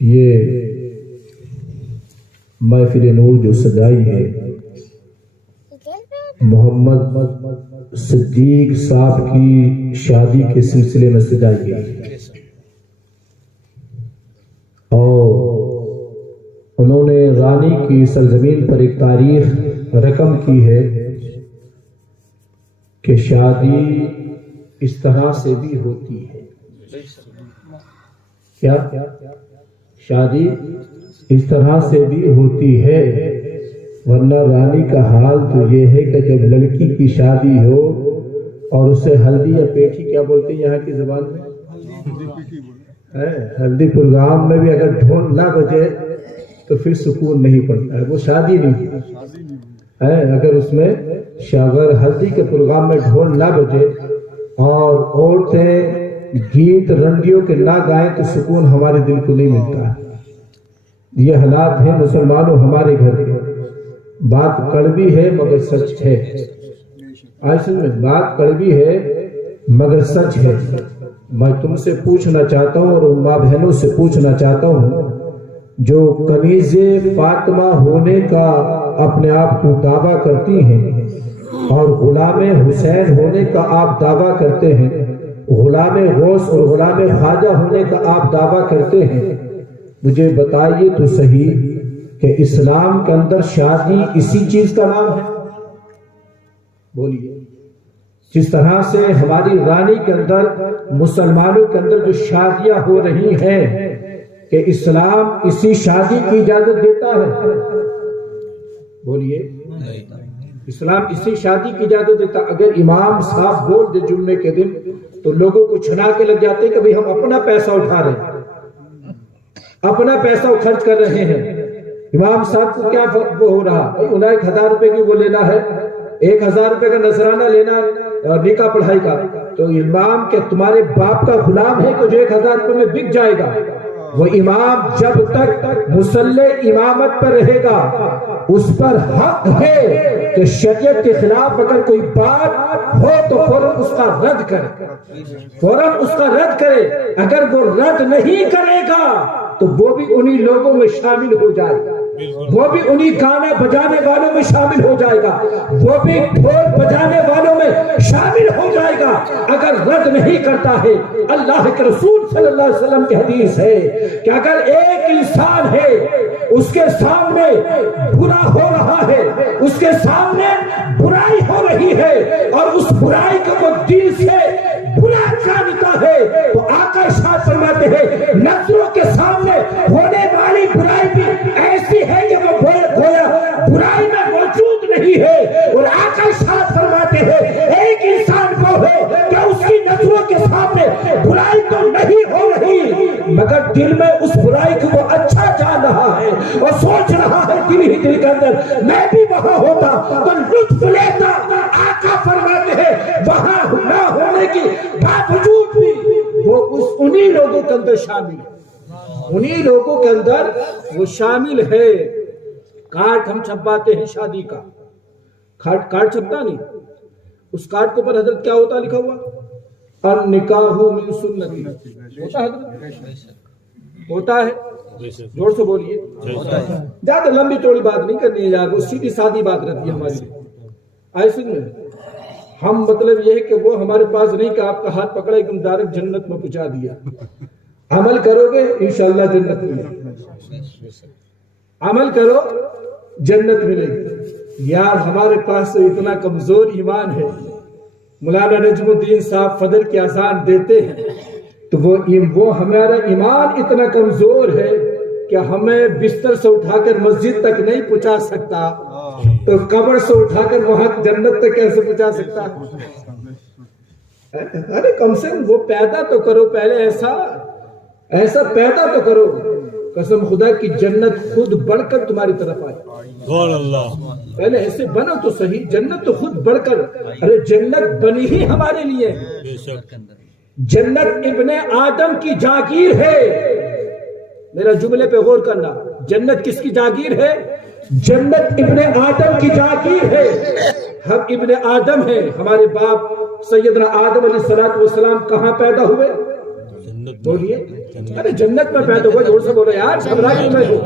یہ محفل نور جو سجائی ہے محمد صدیق صاحب کی شادی کے سلسلے میں سجائی گئی اور انہوں نے رانی کی سرزمین پر ایک تاریخ رقم کی ہے کہ شادی اس طرح سے بھی ہوتی ہے. کیا شادی اس طرح سے بھی ہوتی ہے؟ ورنہ رانی کا حال تو یہ ہے کہ جب لڑکی کی شادی ہو اور اسے ہلدی یا پیٹھی کیا بولتے ہیں یہاں کی زبان میں، ہلدی پروگرام میں بھی اگر ڈھول نہ بجے تو پھر سکون نہیں پڑتا ہے، وہ شادی نہیں ہے. اگر اس میں اگر ہلدی کے پروگرام میں ڈھول نہ بجے اور عورتیں گیت رنڈیوں کے نہ گائیں تو سکون ہمارے دل کو نہیں ملتا ہے. یہ حالات ہیں مسلمانوں ہمارے گھر کے. بات کڑوی ہے مگر سچ ہے. آج میں بات کڑوی ہے مگر سچ ہے. میں تم سے پوچھنا چاہتا ہوں اور ان ماں بہنوں سے پوچھنا چاہتا ہوں جو کنیز فاطمہ ہونے کا اپنے آپ کو دعویٰ کرتی ہیں اور غلام حسین ہونے کا آپ دعویٰ کرتے ہیں، غلام غوث اور غلام خواجہ ہونے کا آپ دعویٰ کرتے ہیں، مجھے بتائیے تو صحیح کہ اسلام کے اندر شادی اسی چیز کا نام ہے؟ بولیے. جس طرح سے ہماری رانی کے اندر مسلمانوں کے اندر جو شادیاں ہو رہی ہیں کہ اسلام اسی شادی کی اجازت دیتا ہے؟ بولیے. اسلام اسی شادی کی اجازت دیتا. اگر امام صاحب بول دے جمعے کے دن تو لوگوں کو چھنا کے لگ جاتے کہ بھئی ہم اپنا پیسہ اٹھا رہے ہیں، اپنا پیسہ خرچ کر رہے ہیں. امام صاحب کو کیا وہ ہو رہا؟ انہیں 1000 روپے کی وہ لینا ہے، 1000 روپے کا نذرانہ لینا نکاح پڑھائی کا، تو امام کے تمہارے باپ کا غلام ہے کہ جو 1000 روپے میں بک جائے گا. وہ امام جب تک مصلی امامت پر رہے گا اس پر حق ہے کہ شریعت کے خلاف اگر کوئی بات ہو تو فوراً اس کا رد کرے، فوراً اس کا رد کرے. اگر وہ رد نہیں کرے گا تو وہ بھی انہی لوگوں میں شامل ہو جائے گا، وہ بھی انہی گانا بجانے والوں میں شامل ہو جائے گا، وہ بھی ڈھول بجانے والوں میں شامل ہو جائے گا اگر رد نہیں کرتا ہے. اللہ کے رسول صلی اللہ علیہ وسلم کی حدیث ہے کہ اگر ایک انسان ہے اس کے سامنے برا ہو رہا ہے، اس کے سامنے برائی ہو رہی ہے اور اس برائی کو وہ دل سے برا جانتا ہے تو آقا ارشاد فرماتے ہیں نظروں کے سامنے ہونے والی برائی بھی ایسی ہے کہ وہ گویا برائی میں موجود نہیں ہے. اور آقا ارشاد فرماتے ہیں ایک انسان کو ہے کہ اس کی نظروں کے سامنے برائی تو نہیں ہو رہی مگر دل میں اس برائی کو وہ اچھا جان رہا ہے اور سوچ رہا ہے دل ہی دل کے اندر میں بھی وہاں ہوتا تو لطف لیتا. آقا فرماتے ہیں وہاں نہ ہونے کی باوجود بھی وہ انہی لوگوں کے اندر شامل ہے، انہی لوگوں کے اندر وہ شامل ہے. کارڈ ہم چھپواتے ہیں شادی کا، کارڈ چھپتا نہیں، اس کارڈ کے اوپر حضرت کیا ہوتا لکھا ہوا؟ النکاح من سنتی. ہوتا حضرت؟ ہوتا ہے؟ جوڑ سے بولیے. زیادہ لمبی چوڑی بات نہیں کرنی ہے یار، وہ سیدھی سادی بات رہتی ہے ہماری. ایسے میں ہم مطلب یہ ہے کہ وہ ہمارے پاس نہیں کہ آپ کا ہاتھ پکڑا ایک ڈائریکٹ جنت میں پہنچا دیا. عمل کرو گے انشاءاللہ جنت ملے گی، عمل کرو جنت ملے گی. یار ہمارے پاس تو اتنا کمزور ایمان ہے. مولانا نجم الدین صاحب فجر کی اذان دیتے ہیں تو وہ ہمارا ایمان اتنا کمزور ہے کہ ہمیں بستر سے اٹھا کر مسجد تک نہیں پہنچا سکتا تو قبر سے اٹھا کر وہاں جنت تک کیسے پہنچا سکتا؟ ارے کم سے کم وہ پیدا تو کرو پہلے، ایسا پیدا تو کرو. قسم خدا کی جنت خود بڑھ کر تمہاری طرف آئے. پہلے ایسے بنو تو صحیح، جنت تو خود بڑھ کر. ارے جنت بنی ہی ہمارے لیے. جنت ابن آدم کی جاگیر ہے. میرا جملے پہ غور کرنا، جنت کس کی جاگیر ہے؟ جنت ابن آدم کی جاگیر ہے. ہم ابن آدم ہیں. ہمارے باپ سیدنا آدم علیہ السلام کہاں پیدا ہوئے؟ بولیے ارے جنت میں پیدا ہوئے، جوڑ سے بولو یار، گھبرا کیوں میں ہو؟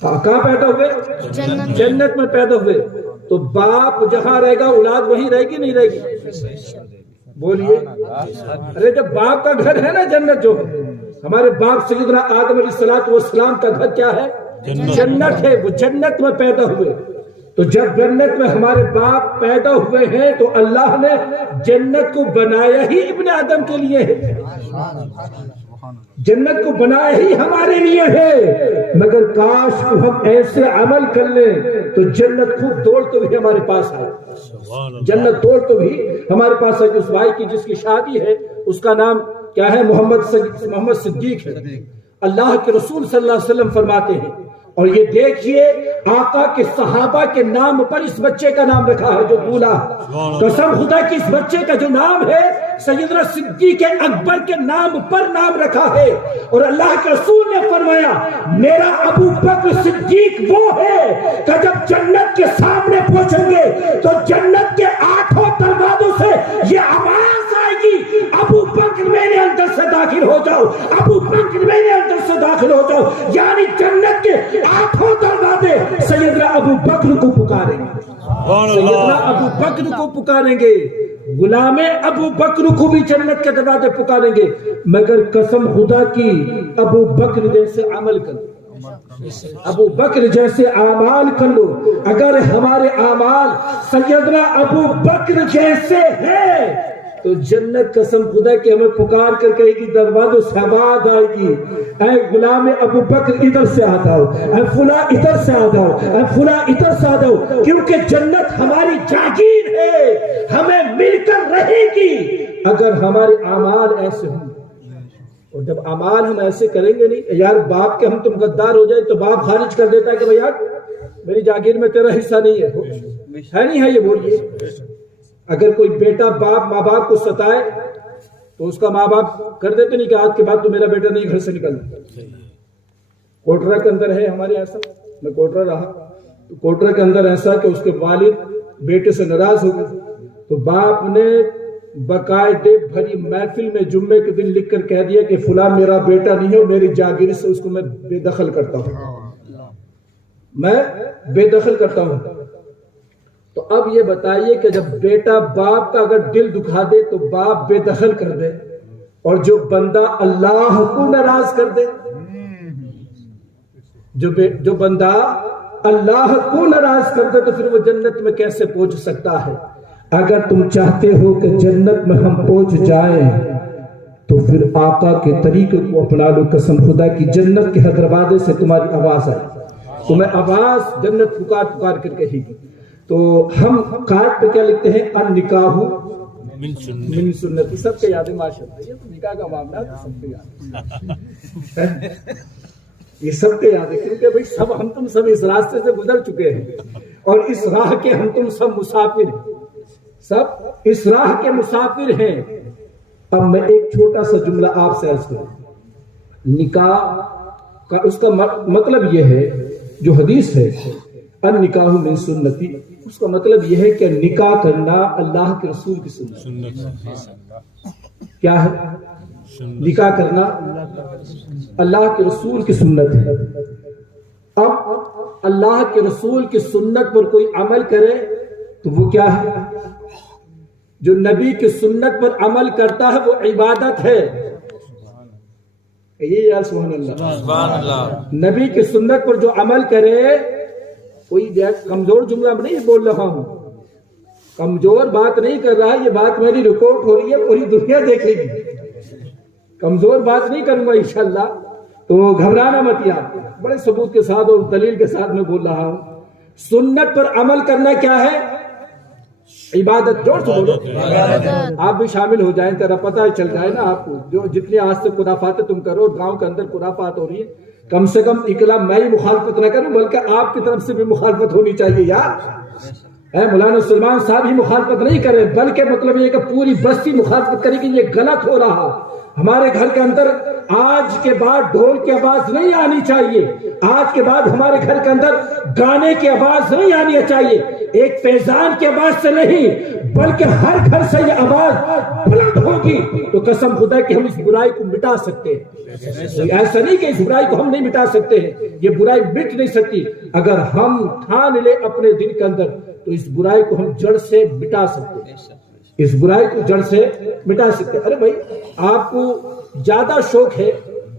کہاں پیدا ہوئے؟ جنت میں پیدا ہوئے. تو باپ جہاں رہے گا اولاد وہیں رہے گی نہیں رہے گی؟ بولیے. ارے جب باپ کا گھر ہے نا جنت، جو ہمارے باپ سیدنا آدم علیہ السلام کا گھر کیا ہے؟ جنت ہے. وہ جنت میں پیدا ہوئے. تو جب جنت میں ہمارے باپ پیدا ہوئے ہیں تو اللہ نے جنت کو بنایا ہی ابن آدم کے لیے ہے، جنت کو بنایا ہی ہمارے لیے ہے. مگر کاش کو ہم ایسے عمل کر لیں تو جنت خوب دوڑ تو بھی ہمارے پاس آئے، جنت دوڑ تو بھی ہمارے پاس آئے. اس بھائی کی جس کی شادی ہے اس کا نام کیا ہے؟ محمد صدیق ہے. اللہ کے رسول صلی اللہ علیہ وسلم فرماتے ہیں، اور یہ دیکھیے آقا کے صحابہ کے نام پر اس بچے کا نام رکھا ہے جو دولہا. قسم خدا کہ اس بچے کا جو نام ہے سیدنا صدیق اکبر کے نام پر نام رکھا ہے. اور اللہ کے رسول نے فرمایا میرا ابو بکر صدیق وہ ہے کہ جب جنت کے سامنے پہنچیں گے تو جنت کے 8 دروازوں سے یہ آواز آئے گی، ابو بکر میرے اندر سے داخل ہو جاؤ، ابو بکر میرے اندر سے داخل ہو جاؤ. یعنی جنت کے 8 دروازے سیدنا ابو بکر کو پکاریں گے، سیدنا ابو بکر کو پکاریں گے. غلام ابو بکر کو بھی جنت کے دروازے پکاریں گے. مگر قسم خدا کی ابو بکر جیسے عمل کر لو، ابو بکر جیسے اعمال کر لو. اگر ہمارے اعمال سیدنا ابو بکر جیسے ہیں تو جنت قسم خدا کہ ہمیں پکار کر کہے گی، دروازوں سے آواز آئے گی، اے غلام ابو بکر ادھر سے آ جاؤ، اے فلاں ادھر سے آ جاؤ، اے فلاں ادھر سے آ جاؤ. کیونکہ جنت ہماری جاگیر ہے، ہمیں مل کر رہے گی اگر ہمارے اعمال ایسے ہوں. اور جب اعمال ہم ایسے کریں گے نہیں، یار باپ کے ہم تم غدار ہو جائے تو باپ خارج کر دیتا ہے کہ بھائی یار میری جاگیر میں تیرا حصہ نہیں ہے نہیں ہے؟ یہ بولیے اگر کوئی بیٹا ماں باپ کو ستائے تو اس کا ماں باپ کر دیتے نہیں کہ آج کے بعد تو میرا بیٹا نہیں گھر سے نکلنا. کوٹرا کے اندر ہے ہمارے ایسا، میں کوٹرا رہا تو کوٹرا کے اندر ایسا کہ اس کے والد بیٹے سے ناراض ہو گئے تو باپ نے باقاعدے بھری محفل میں جمعے کے دن لکھ کر کہہ دیا کہ فلاں میرا بیٹا نہیں ہے، میری جاگیر سے اس کو میں بے دخل کرتا ہوں، میں بے دخل کرتا ہوں. تو اب یہ بتائیے کہ جب بیٹا باپ کا اگر دل دکھا دے تو باپ بے دخل کر دے، اور جو بندہ اللہ کو ناراض کر دے، جو بندہ اللہ کو ناراض کر دے تو پھر وہ جنت میں کیسے پہنچ سکتا ہے؟ اگر تم چاہتے ہو کہ جنت میں ہم پہنچ جائیں تو پھر آقا کے طریقے کو اپنا لو. قسم خدا کی جنت کے دروازے سے تمہاری آواز آئے، تمہیں آواز جنت پکار پکار کر کہے گی. تو ہم کارڈ پہ کیا لکھتے ہیں؟ النکاح من سنتی. سب کے یاد ہے ماشاءاللہ، یہ نکاح کا معاملہ سب کے یاد ہے، یہ سب کے یاد ہے کیونکہ بھائی سب ہم تم سب اس راستے سے گزر چکے ہیں اور اس راہ کے ہم تم سب مسافر ہیں، سب اس راہ کے مسافر ہیں. اب میں ایک چھوٹا سا جملہ آپ سے عرض کروں. نکاح کا اس کا مطلب یہ ہے جو حدیث ہے النکاح من سنتی، اس کا مطلب یہ ہے کہ نکاح کرنا اللہ کے رسول کی سنت. کیا ہے؟ نکاح کرنا اللہ کے رسول کی سنت ہے. اب اللہ کے رسول کی سنت پر کوئی عمل کرے تو وہ کیا ہے؟ جو نبی کی سنت پر عمل کرتا ہے وہ عبادت ہے. یہ یا سبحان اللہ. نبی کی سنت پر جو عمل کرے، کوئی کمزور جملہ نہیں بول رہا ہوں، کمزور بات نہیں کر رہا، یہ بات میری ریکارڈ ہو رہی ہے، پوری دنیا دیکھے گی. کمزور بات نہیں کروں گا انشاءاللہ، تو گھبرانا مت یار، بڑے ثبوت کے ساتھ اور دلیل کے ساتھ میں بول رہا ہوں. سنت پر عمل کرنا کیا ہے؟ عبادت. جوڑ سے بولو، آپ بھی شامل ہو جائیں، تیرا پتہ چل جائے نا آپ کو. جو جتنی آج سے خرافات تم کرو، گاؤں کے اندر خرافات ہو رہی ہے، کم سے کم اکلا میں ہی مخالفت نہ کروں بلکہ آپ کی طرف سے بھی مخالفت ہونی چاہیے یار. مولانا سلمان صاحب ہی مخالفت نہیں کرے بلکہ مطلب یہ کہ پوری بستی مخالفت کرے گی، یہ غلط ہو رہا. ہمارے گھر کے اندر آج کے بعد ڈھول کی آواز نہیں آنی چاہیے، آج کے بعد ہمارے گھر کے اندر گانے کی آواز نہیں آنی چاہیے، ایک فیضان کی آواز سے نہیں بلکہ ہر گھر سے یہ آواز بلند ہوگی تو قسم خدا کہ ہم اس برائی کو مٹا سکتے ہیں۔ ایسا نہیں کہ اس برائی کو ہم نہیں مٹا سکتے ہیں، یہ برائی مٹ نہیں سکتی، اگر ہم ٹھان لیں اپنے دل کے اندر تو اس برائی کو ہم جڑ سے مٹا سکتے ہیں، اس برائی کو جڑ سے مٹا سکتے ہیں۔ ارے بھائی آپ کو زیادہ شوق ہے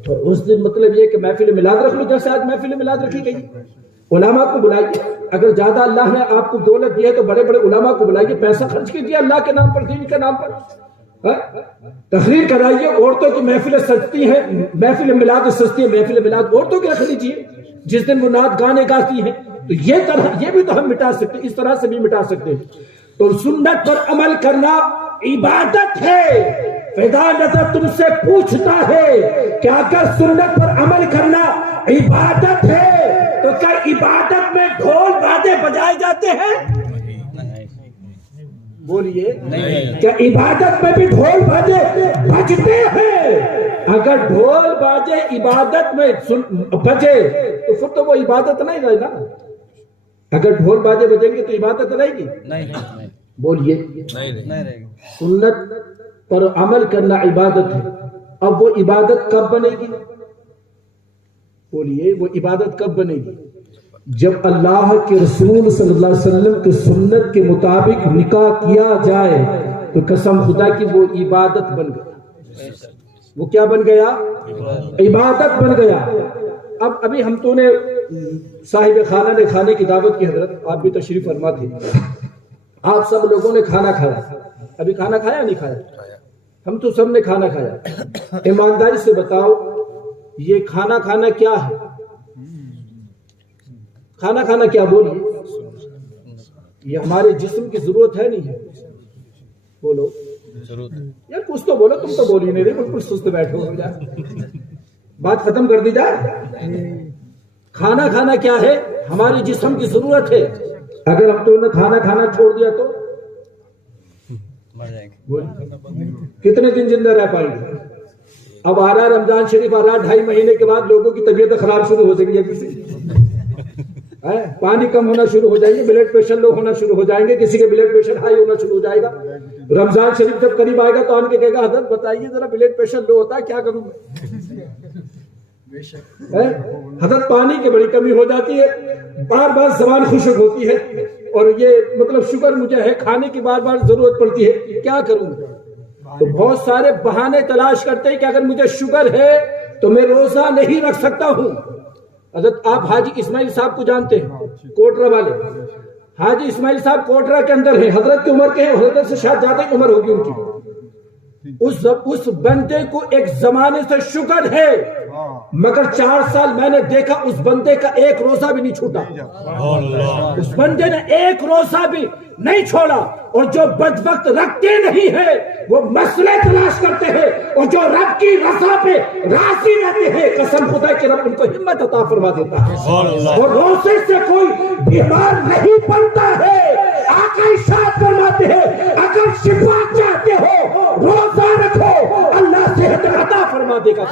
تو اس دن مطلب یہ کہ محفل میلاد رکھ لو، جیسے آج محفل میلاد رکھی گئی، علماء کو بلائیے، اگر زیادہ اللہ نے آپ کو دولت دی ہے تو بڑے بڑے علماء کو بلائیے، پیسہ خرچ کیجیے اللہ کے نام پر، دین کے نام پر، تقریر کرائیے۔ عورتوں کی محفلیں سجتی ہیں، محفل میلاد سجتی ہے، محفل میلاد عورتوں کی رکھ لیجیے جس دن وہ نعت گانے گاتی ہیں، تو یہ بھی تو ہم مٹا سکتے ہیں، اس طرح سے بھی مٹا سکتے ہیں۔ تو سنت پر عمل کرنا عبادت ہے۔ خدا نظر تم سے پوچھتا ہے کہ اگر سنت پر عمل کرنا عبادت ہے تو کیا عبادت میں ڈھول بازے بجائے جاتے ہیں؟ بولیے، کیا عبادت میں بھی ڈھول بازے بجتے ہیں؟ اگر ڈھول بازے عبادت میں بجے تو پھر تو وہ عبادت نہیں رہے نا۔ اگر ڈھول بازے بجیں گے تو عبادت رہے گی؟ نہیں۔ بولیے، سنت پر عمل کرنا عبادت ہے۔ اب وہ عبادت کب بنے گی؟ بولیے، وہ عبادت کب بنے گی؟ جب اللہ کے رسول صلی اللہ علیہ وسلم کی سنت کے مطابق نکاح کیا جائے تو قسم خدا کی وہ عبادت بن گیا۔ وہ کیا بن گیا؟ عبادت بن گیا۔ اب ابھی ہم تو نے صاحب خانہ نے کھانے کی دعوت کی، حضرت آپ بھی تشریف فرما تھے، آپ سب لوگوں نے کھانا کھایا، ابھی کھانا کھایا نہیں کھایا؟ ہم تو سب نے کھانا کھایا۔ ایمانداری سے بتاؤ یہ کھانا کھانا کیا ہے؟ کھانا کھانا کیا؟ بولیے، یہ ہمارے جسم کی ضرورت ہے نہیں ہے؟ بولو یار، کچھ تو بولو، تم تو بول ہی نہیں رہے، بالکل سست بیٹھے ہو جائے، بات ختم کر دی جائے۔ کھانا کھانا کیا ہے؟ ہمارے جسم کی ضرورت ہے۔ اگر ہم تو نے کھانا کھانا چھوڑ دیا تو کتنے دن زندہ رہ پائیں گے؟ اب آ رہا ہے رمضان شریف، آ رہا ہے 2.5 مہینے کے بعد لوگوں کی طبیعت خراب شروع ہو جائیں گے، پانی کم ہونا شروع ہو جائیں گے، بلڈ پریشر لو ہونا شروع ہو جائیں گے، کسی کے بلڈ پریشر ہائی ہونا شروع ہو جائے گا۔ رمضان شریف جب قریب آئے گا تو آن کے کہے گا حضرت بتائیے ذرا بلڈ پریشر لو ہوتا ہے کیا کروں میں؟ حضرت پانی کی بڑی کمی ہو جاتی ہے، بار بار زبان خشک ہوتی ہے، اور یہ مطلب شوگر مجھے ہے، کھانے کی بار بار ضرورت پڑتی ہے، کیا کروں؟ تو بہت سارے بہانے تلاش کرتے ہیں کہ اگر مجھے شوگر ہے تو میں روزہ نہیں رکھ سکتا ہوں۔ حضرت آپ حاجی اسماعیل صاحب کو جانتے ہیں، کوٹرا والے حاجی اسماعیل صاحب کوٹرا کے اندر ہیں، حضرت کی عمر کے ہیں، حضرت سے شاید زیادہ عمر ہوگی ان کی۔ اس بندے کو ایک زمانے سے شوگر ہے، مگر 4 سال میں نے دیکھا اس بندے کا ایک روزہ بھی نہیں چھوٹا، اس بندے نے ایک روزہ بھی نہیں چھوڑا۔ اور جو بدبخت رکھتے نہیں ہیں وہ مسئلے تلاش کرتے ہیں، اور جو رب کی رضا پہ راضی رہتے ہیں قسم خدا کہ رب ان کو ہمت عطا فرما دیتا ہے، اور روزے سے کوئی بیمار نہیں پڑتا ہے۔ آقا ارشاد فرماتے ہیں اگر شفا چاہتے ہو روزہ رکھو اللہ صحت عطا فرما دے گا،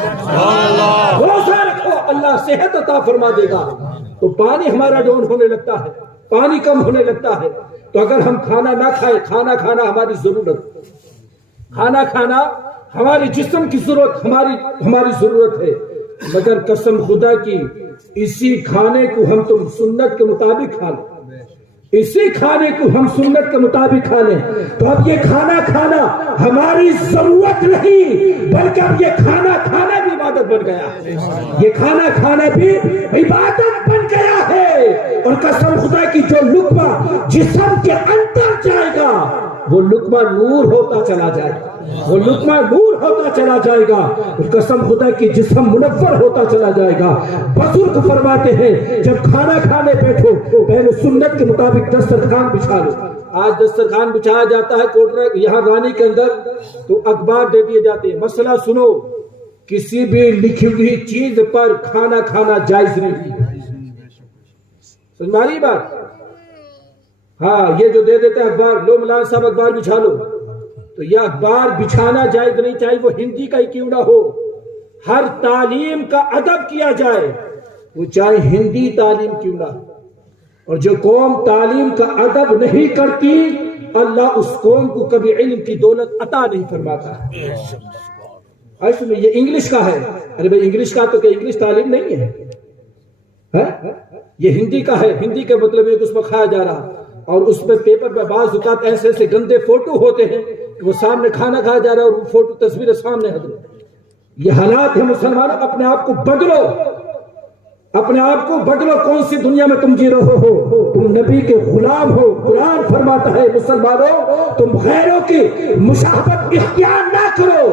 روزہ رکھو اللہ صحت عطا فرما دے گا۔ تو پانی ہمارا ڈاؤن ہونے لگتا ہے، پانی کم ہونے لگتا ہے، تو اگر ہم کھانا نہ کھائیں، کھانا کھانا ہماری ضرورت، کھانا کھانا ہماری جسم کی ضرورت، ہماری ضرورت ہے، مگر قسم خدا کی اسی کھانے کو ہم تم سنت کے مطابق کھا لیں، اسی کھانے کو ہم سنت کے مطابق کھا لیں تو اب یہ کھانا کھانا ہماری ضرورت نہیں بلکہ اب یہ کھانا کھانا بھی عبادت بن گیا، یہ کھانا کھانا بھی عبادت بن گیا ہے۔ اور قسم خدا کی جو لقمہ جسم کے اندر جائے گا وہ لقمہ نور ہوتا چلا جائے گا، وہ لقمہ نور ہوتا چلا جائے گا، اور قسم خدا کی جسم منور ہوتا چلا جائے گا۔ بزرگ فرماتے ہیں جب کھانا کھانے بیٹھو پہلے سنت کے مطابق دسترخوان بچھا لو۔ آج دسترخوان بچھایا جاتا ہے کوٹرا یہاں رانی کے اندر تو اخبار دے دیے جاتے ہیں، مسئلہ سنو، کسی بھی لکھی ہوئی چیز پر کھانا کھانا جائز نہیں، سمجھ میں آ رہی بات؟ ہاں یہ جو دے دیتے ہیں اخبار، لو مولانا صاحب اخبار بچھا لو، تو یہ اخبار بچھانا جائز نہیں، چاہے وہ ہندی کا ہی کیوں نہ ہو، ہر تعلیم کا ادب کیا جائے، وہ چاہے ہندی تعلیم کیوں نہ، اور جو قوم تعلیم کا ادب نہیں کرتی اللہ اس قوم کو کبھی علم کی دولت عطا نہیں فرماتا۔ اس میں یہ انگلش کا ہے، ارے بھائی انگلش کا تو کہ انگلش تعلیم نہیں ہے، یہ ہندی کا ہے، ہندی کے مطلب ایک اس میں کھایا جا رہا، اور اس میں پیپر پہ بعض اوقات ایسے ایسے گندے فوٹو ہوتے ہیں کہ وہ سامنے کھانا کھایا جا رہا ہے اور وہ فوٹو تصویر سامنے حضرت۔ یہ حالات ہے مسلمانوں، اپنے آپ کو بدلو، اپنے آپ کو بدلو۔ کون سی دنیا میں تم جی رہے ہو؟ تم نبی کے غلام ہو۔ قرآن فرماتا ہے مسلمانوں تم غیروں کی مشابہت اختیار نہ کرو،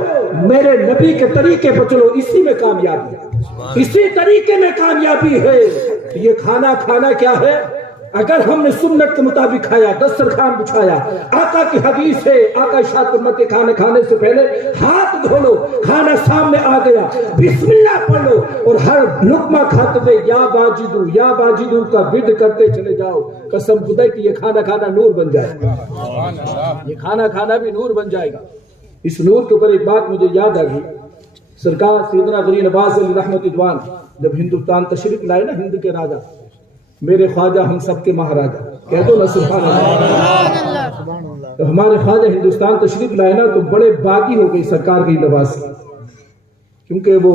میرے نبی کے طریقے پر چلو، اسی میں کامیابی ہے، اسی طریقے میں کامیابی ہے۔ یہ کھانا کھانا کیا ہے؟ اگر ہم نے سنت کے مطابق کھایا، دسترخوان بچھایا، آقا کی حدیث ہے، آقا ارشاد فرماتے ہیں کھانا کھانے سے پہلے ہاتھ دھو لو، کھانا سامنے آ گیا بسم اللہ پڑھ لو، اور ہر لقمہ کھاتے ہوئے یا باجدو کا ورد کرتے چلے جاؤ۔ قسم خدا کہ یہ کھانا کھانا نور بن جائے گا، یہ کھانا کھانا بھی نور بن جائے گا۔ اس نور کے اوپر ایک بات مجھے یاد آ گئی، سرکار سیدنا غنی نواز علی رحمت ادوان جب ہندوستان تشریف لائے نا، ہند کے راجا، میرے خواجہ ہم سب کے مہاراجا، کہہ دو نا سبحان اللہ۔ تو ہمارے خواجہ ہندوستان تشریف لائے نا تو بڑے باغی ہو گئی سرکار کی نواز کی، کیونکہ وہ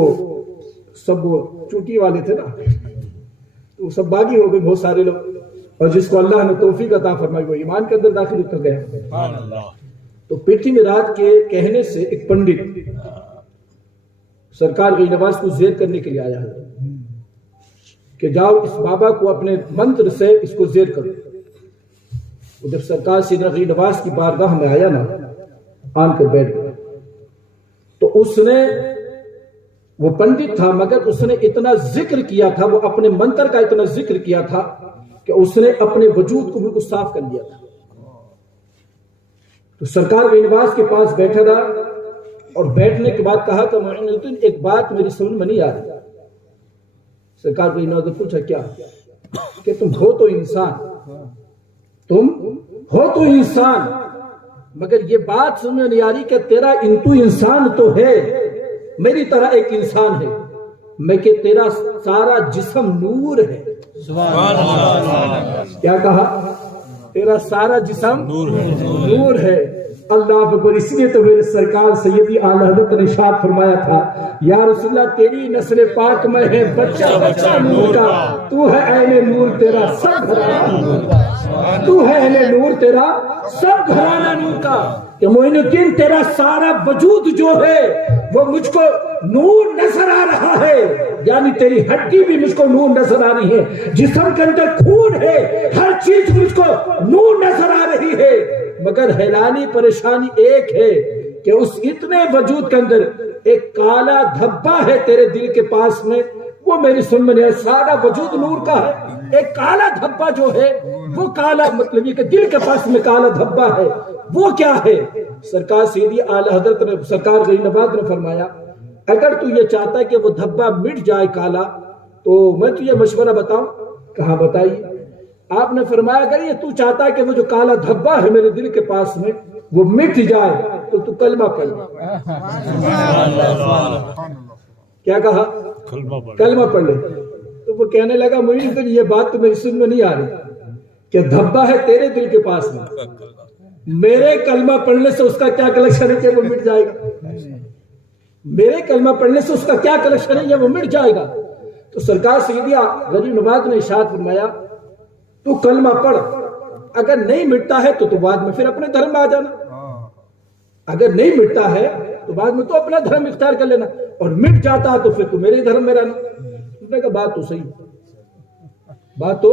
سب چوٹی والے تھے نا، تو وہ سب باغی ہو گئے بہت سارے لوگ، اور جس کو اللہ نے توفیق عطا فرمائی وہ ایمان کے اندر داخل اتر گیا۔ تو پرتھوی راج کے کہنے سے ایک پنڈت سرکار کی نواز کو زیر کرنے کے لیے آیا ہے کہ جاؤ اس بابا کو اپنے منتر سے اس کو زیر کرو۔ جب سرکار سیدنا غنی نواز کی بارگاہ میں آیا نا، آن کر بیٹھ گیا، تو اس نے، وہ پنڈت تھا مگر اس نے اتنا ذکر کیا تھا، وہ اپنے منتر کا اتنا ذکر کیا تھا کہ اس نے اپنے وجود کو بالکل صاف کر لیا تھا۔ تو سرکار غنی نواز کے پاس بیٹھا رہا، اور بیٹھنے کے بعد کہا کہ معین الدین ایک بات میری سمجھ میں نہیں آ رہی۔ سرکار غنی نواز نے پوچھا کیا؟ کہ تم ہو تو انسان، مگر یہ بات سمجھ میں نہیں آ رہی کہ تیرا تو انسان تو ہے، میری طرح ایک انسان ہے، میں کہ تیرا سارا جسم نور ہے۔ کیا کہا؟ تیرا سارا جسم نور ہے۔ اللہ اکبر۔ اس لیے تو میرے سرکار سیدی اعلی حضرت نے ارشاد فرمایا تھا، یا رسول اللہ تیری نسل پاک میں ہے بچہ بچہ نور کا، تو ہے اہل نور تیرا سب گھرانہ نور کا، تو ہے اہل نور تیرا سب گھرانہ نور کا۔ کہ معین الدین تیرا سارا وجود جو ہے وہ مجھ کو نور نظر آ رہا ہے، یعنی تیری ہڈی بھی مجھ کو نور نظر آ رہی ہے، جسم کے اندر خون ہے، ہر چیز مجھ کو نور نظر آ رہی ہے، مگر حیرانی پریشانی ایک ہے کہ اس اتنے وجود کے اندر ایک کالا دھبا ہے تیرے دل کے پاس میں، وہ میری سن میں نہیں، سارا وجود نور کا ہے، ایک کالا دھبا جو ہے وہ کالا، مطلب یہ کہ دل کے پاس میں کالا دھبا ہے، وہ کیا ہے؟ سرکار سیدی اعلی حضرت نے، سرکار غنی نواز نے فرمایا اگر تو یہ چاہتا ہے کہ وہ دھبا مٹ جائے کالا تو میں تجھے مشورہ بتاؤں۔ کہا بتائیے۔ آپ نے فرمایا اگر یہ تو چاہتا ہے کہ وہ جو کالا دھبا ہے میرے دل کے پاس میں وہ مٹ جائے تو کلمہ پڑھ۔ کیا کہا؟ کلمہ پڑھ لے۔ تو وہ کہنے لگا معین الدین یہ بات تو میری سن میں نہیں آ رہی کہ دھبا ہے تیرے دل کے پاس میں، میرے کلمہ پڑھنے سے اس کا کیا کلیکشن ہے کہ وہ مٹ جائے گا؟ میرے کلمہ پڑھنے سے اس کا کیا کلیکشن ہے یا وہ مٹ جائے گا؟ تو سرکار سیدی غنی نواز نے ارشاد فرمایا تو کلمہ پڑھ، اگر نہیں مٹتا ہے تو بعد میں پھر اپنے دھرم میں آ جانا، اگر نہیں مٹتا ہے تو بعد میں تو اپنا دھرم اختیار کر لینا، اور مٹ جاتا ہے تو پھر تو میرے دھرم میں رہنا۔ اس نے کہا بات تو صحیح، بات تو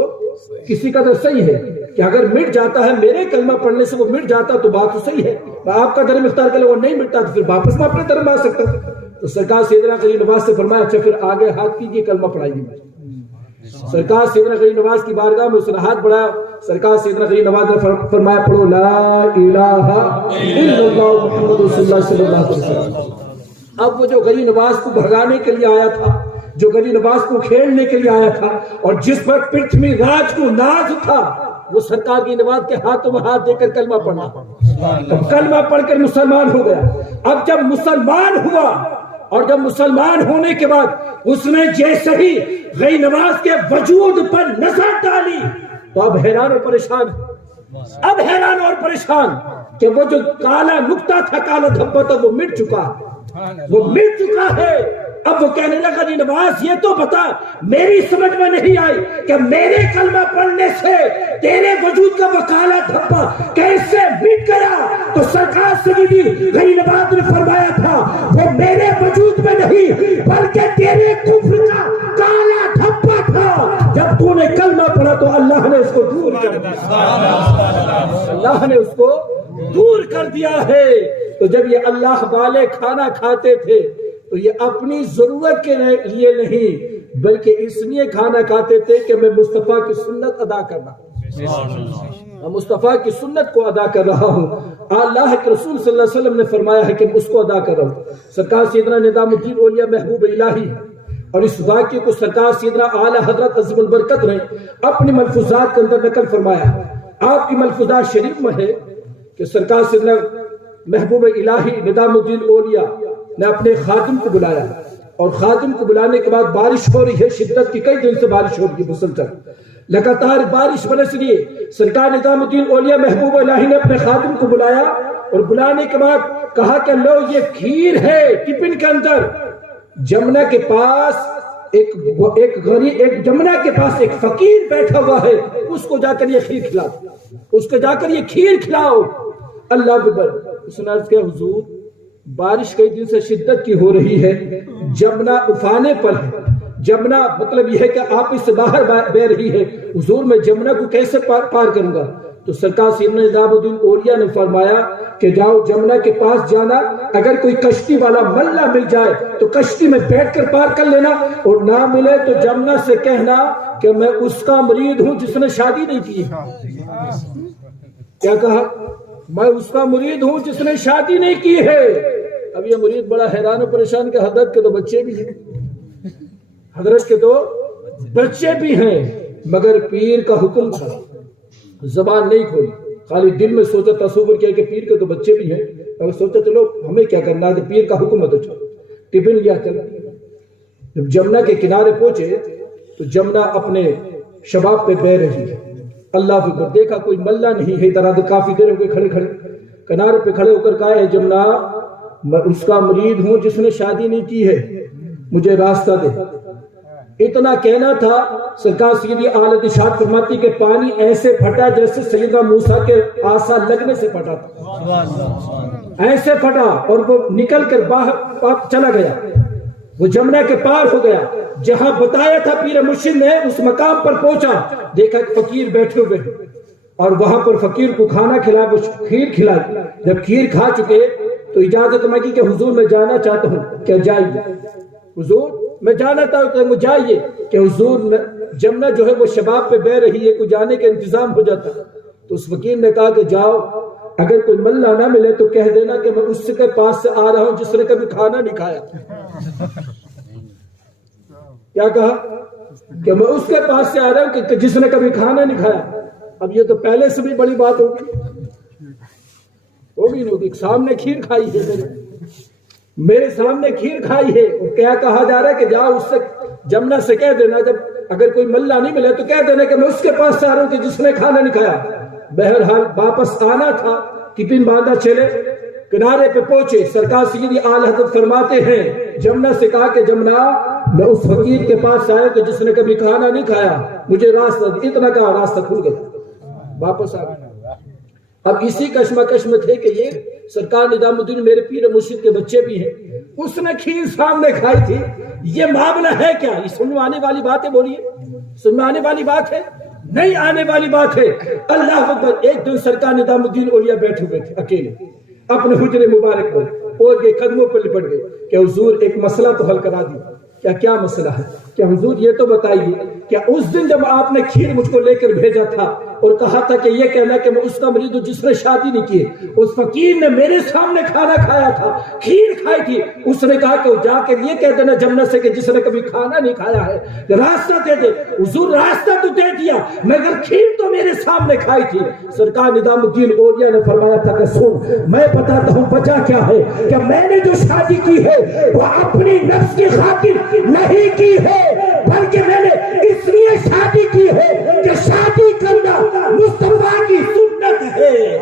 کسی کا تو صحیح ہے کہ اگر مٹ جاتا ہے میرے کلمہ پڑھنے سے وہ مٹ جاتا تو بات تو صحیح ہے، آپ کا دھرم اختیار کر لے، وہ نہیں مٹتا تو پھر واپس میں اپنے دھرم میں آ سکتا ہوں۔ تو سرکار سیدنا غنی نواز سے فرمایا اچھا پھر آگے ہاتھ کیجیے کلمہ پڑھائیے۔ سرکار سیدنا غنی نواز کی بارگاہ میں اس نے ہاتھ بڑھایا، سرکار سیدنا غنی نواز نے فرمایا پڑھو لا الہ الا اللہ محمد رسول اللہ صلی اللہ علیہ وسلم۔ اب وہ جو غنی نواز کو بھگانے کے لیے آیا تھا، جو غنی نواز کو کھیلنے کے لیے آیا تھا، اور جس پر پرتھوی راج کو ناز تھا، وہ سرکار غنی نواز کے ہاتھوں میں ہاتھ دے کر کلمہ پڑھا، کلمہ پڑھ کر مسلمان ہو گیا۔ اب جب مسلمان ہوا اور جب مسلمان ہونے کے بعد اس نے جیسے ہی غیر نواز کے وجود پر نظر ڈالی تو اب حیران اور پریشان اب حیران اور پریشان کہ وہ جو کالا نقطہ تھا، کالا دھبا تھا، وہ مٹ چکا ہے۔ اب وہ کہنے لگا جی نواز یہ تو بتا، میری سمجھ میں نہیں آئی کہ میرے کلمہ پڑھنے سے تیرے وجود کا وہ کالا دھبا کیسے مٹ گیا؟ تو سرکار سیدی غنی نواز نے فرمایا تھا وہ میرے وجود میں نہیں بلکہ تیرے کفر کا کالا دھبا تھا۔ جب تو نے کلمہ پڑھا تو اللہ نے اس کو دور کر دیا، اللہ نے اس کو دور کر دیا ہے۔ تو جب یہ اللہ والے کھانا کھاتے تھے تو یہ اپنی ضرورت کے لیے نہیں بلکہ اس لیے کھانا کھاتے تھے کہ میں مصطفیٰ کی سنت ادا کرنا، میں مصطفیٰ کی سنت کو ادا کر رہا ہوں۔ اللہ کے رسول صلی اللہ علیہ وسلم نے فرمایا ہے کہ اس کو ادا کر رہا ہوں۔ سرکار سیدنا نظام الدین اولیاء محبوب الہی اور اس واقعے کو سرکار سیدنا اعلیٰ حضرت عظیم البرکت نے اپنی ملفوظات کے اندر نقل فرمایا۔ آپ کی ملفوظات شریف میں ہے کہ سرکار سیدنا محبوب الہی نظام الدین اولیاء نے اپنے خادم کو بلایا اور خادم کو بلانے کے بعد بارش ہو رہی ہے، شدت کی، کئی دن سے بارش ہو رہی ہے، مسلسل لگاتار بارش برس رہی ہے۔ سرکار نظام الدین اولیاء محبوب الہی نے اپنے خادم کو بلایا اور بلانے کے بعد کہا کہ لو یہ کھیر ہے ٹفن کے اندر، جمنا کے پاس ایک جمنا کے پاس ایک فقیر بیٹھا ہوا ہے، اس کو جا کر یہ کھیر کھلاؤ، اس کو جا کر یہ کھیر کھلاؤ۔ اللہ اکبر۔ اس نے عرض کیا حضور بارش کئی دن سے شدت کی ہو رہی ہے، جمنا افانے پر ہے، جمنا مطلب یہ ہے کہ آپ اس سے باہر بہ رہی ہے، حضور میں جمنا کو کیسے پار کروں گا؟ تو سرکار سیدنا نظام الدین اولیاء نے فرمایا کہ جاؤ جمنا کے پاس جانا، اگر کوئی کشتی والا ملا مل جائے تو کشتی میں بیٹھ کر پار کر لینا، اور نہ ملے تو جمنا سے کہنا کہ میں اس کا مرید ہوں جس نے شادی نہیں کی۔ کیا کہا؟ میں اس کا مرید ہوں جس نے شادی نہیں کی ہے۔ اب یہ مرید بڑا حیران و پریشان کہ حضرت کے تو بچے بھی ہیں، حضرت کے تو بچے بھی ہیں، مگر پیر کا حکم تھا، زبان نہیں کھولی، خالی دل میں سوچا، تصور کیا کہ پیر کے تو بچے بھی ہیں، اگر سوچا چلو ہمیں کیا کرنا ہے، پیر کا حکم ہے تو چلو ٹفن لیا چل۔ جب جمنا کے کنارے پہنچے تو جمنا اپنے شباب پہ بہ رہی ہے، اللہ اکبر۔ دیکھا کوئی ملا نہیں ہے، ادھر کافی دیر ہو گئے کھڑے کنارے پہ کھڑے ہو کر کہا ہے جمنا میں اس کا مرید ہوں جس نے شادی نہیں کی ہے، مجھے راستہ دے۔ اتنا کہنا تھا، سرکار سیدی اعلیٰ ارشاد فرماتی کہ پانی ایسے پھٹا جیسے سیدنا موسیٰ کے عصا لگنے سے پھٹا تھا، ایسے پھٹا اور وہ نکل کر باہر چلا گیا، وہ جمنا کے پار ہو گیا۔ جہاں بتایا تھا پیر مرشد نے اس مقام پر پہنچا، دیکھا کہ فقیر بیٹھے ہوئے اور وہاں پر فقیر کو کھانا کھلایا، وہ کھیر کھلائی۔ جب کھیر کھا چکے تو اجازت مانگی کہ حضور میں جانا چاہتا ہوں، کیا جائیے؟ حضور میں جانا چاہتا ہوں، جائیے۔ کہ حضور جمنا جو ہے وہ شباب پہ بہ رہی ہے، کوئی جانے کا انتظام ہو جاتا۔ تو اس فقیر نے کہا کہ جاؤ، اگر کوئی ملا نہ ملے تو کہہ دینا کہ میں اس کے پاس سے آ رہا ہوں جس نے کبھی کھانا نہیں کھایا۔ کیا کہا؟ کہ میں اس کے پاس سے آ رہا ہوں کہ جس نے کبھی کھانا نہیں کھایا۔ اب یہ تو پہلے سے بھی بڑی بات ہوگی نہیں، سامنے کھیر کھائی ہے، میرے سامنے کھیر کھائی ہے، اور کیا کہا جا رہا ہے کہ جاؤ اس سے جمنا سے کہہ دینا، جب اگر کوئی ملا نہیں ملے تو کہہ دینا کہ میں اس کے پاس سے آ رہا ہوں کہ جس نے کھانا نہیں کھایا۔ بہرحال واپس آنا تھا، ٹفن باندھا چلے، کنارے پہ پہنچے، سرکار سیدی اعلیٰ حضرت فرماتے ہیں جمنا سے کہا کہ جمنا میں اس فقیر کے پاس آیا کہ جس نے کبھی کھانا نہیں کھایا، مجھے راستہ، اتنا کہا راستہ کھل گیا، واپس آ گیا۔ اب اسی کشمکش میں تھے کہ یہ سرکار نظام الدین میرے پیر مرشد کے بچے بھی ہیں، اس نے کھیر سامنے کھائی تھی، یہ معاملہ ہے کیا؟ یہ سننے آنے والی بات ہے، بولیے سننے آنے والی بات ہے؟ نہیں آنے والی بات ہے۔ اللہ اکبر۔ ایک دن سرکار نظام الدین اولیاء بیٹھے ہوئے تھے اکیلے اپنے حجرے مبارک پر، اور یہ قدموں پر لپٹ گئے کہ حضور ایک مسئلہ تو حل کرا دی۔ کیا مسئلہ ہے؟ کہ حضور یہ تو بتائیے کہ اس دن جب آپ نے کھیر مجھ کو لے کر بھیجا تھا اور کہا تھا کہ یہ کہنا کہ میں اس کا مرید ہوں جس نے شادی نہیں کی. اس فقیر نے میرے سامنے کھانا کھایا تھا, کھیر کھائی تھی. اس نے کہا کہ جا کے یہ کہہ دینا جنت سے کہ جس نے کبھی کھانا نہیں کھایا ہے راستہ دے دے. حضور راستہ تو دے دیا مگر کھیر تو میرے سامنے کھائی تھی. سرکار نظام الدین اولیاء نے فرمایا تھا کہ سن, میں بتاتا ہوں وجہ کیا ہے کہ میں نے جو شادی کی ہے وہ اپنی نفس کی خاطر نہیں کی ہے, بلکہ میں نے اس لیے شادی کی ہے کہ شادی کرنا مصطفیٰ کی سنت ہے.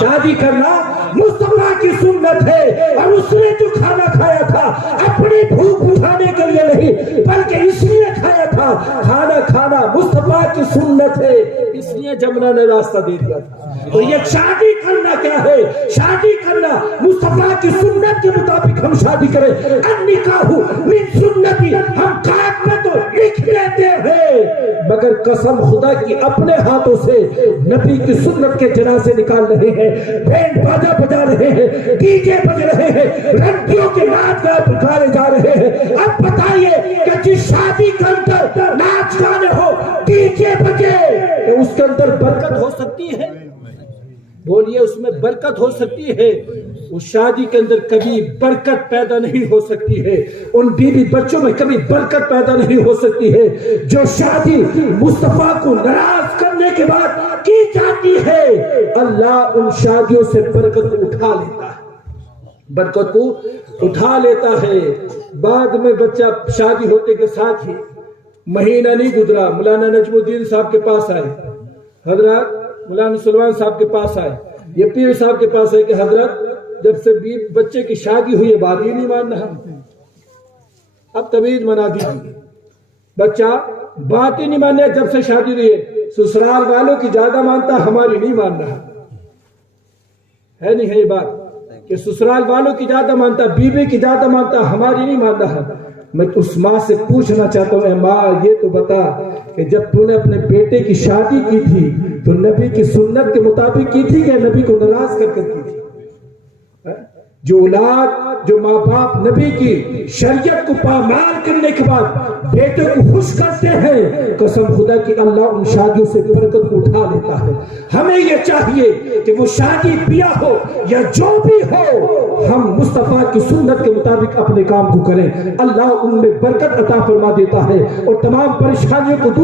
شادی کرنا مصطفیٰ کی سنت ہے. اور اس نے جو کھانا کھایا تھا اپنی بھوک بجھانے کے لیے نہیں بلکہ اس لیے کھایا تھا. کھانا کھانا مصطفیٰ کی سنت ہے, اس لیے جمنا نے راستہ دے دیا تھا. تو یہ شادی کرنا کیا ہے؟ شادی کرنا مصطفیٰ کی سنت کے مطابق ہم شادی کریں. النکاح من سنتی, ہم کاغذ میں تو لکھ لیتے ہیں مگر قسم خدا کی اپنے ہاتھوں سے نبی کی سنت کے جنازے نکال رہے ہیں, بینڈ باجا بجا رہے ہیں, ڈی جے بج رہے ہیں, رنگیوں کے ناچ گائے جا رہے ہیں. اب بتائیے کہ جس شادی کے اندر ناچ گانے ہو, ڈی جے بجے, کہ اس کے اندر برکت ہو سکتی ہے؟ بولیے اس میں برکت ہو سکتی ہے؟ اس شادی کے اندر کبھی برکت پیدا نہیں ہو سکتی ہے. ان بیوی بچوں میں کبھی برکت پیدا نہیں ہو سکتی ہے. جو شادی مصطفیٰ کو ناراض کرنے کے بعد کی جاتی ہے اللہ ان شادیوں سے برکت کو اٹھا لیتا ہے, برکت کو اٹھا لیتا ہے. بعد میں بچہ شادی ہوتے کے ساتھ ہی مہینہ نہیں گزرا, مولانا نجم الدین صاحب کے پاس آئے, حضرات مولانا سلمان صاحب کے پاس آئے, یہ پیر صاحب کے پاس آئے کہ حضرت جب سے بچے کی شادی ہوئی ہے بات ہی نہیں مان رہا, اب تمیز منا دیجیے. بچہ بات ہی نہیں مان رہا جب سے شادی ہوئی ہے. سسرال والوں کی زیادہ مانتا, ہماری نہیں مان رہا ہے. نہیں ہے یہ بات کہ سسرال والوں کی زیادہ مانتا, بیوی کی زیادہ مانتا, ہماری نہیں مان رہا. میں اس ماں سے پوچھنا چاہتا ہوں, اے ماں یہ تو بتا کہ جب تو نے اپنے بیٹے کی شادی کی تھی تو نبی کی سنت کے مطابق کی تھی کہ نبی کو ناراض کر کی تھی؟ جو اولاد, جو ماں باپ نبی کی شریعت کو پامال کرنے کے بعد بیٹے کو خوش کرتے ہیں, قسم خدا کی اللہ ان شادیوں سے برکت کو اٹھا لیتا ہے. ہمیں یہ چاہیے کہ وہ شادی بیاہ ہو یا جو بھی ہو, ہم مصطفیٰ کی سنت کے مطابق اپنے کام کو کریں. اللہ ان میں برکت عطا فرما دیتا ہے اور تمام پریشانیوں کو دور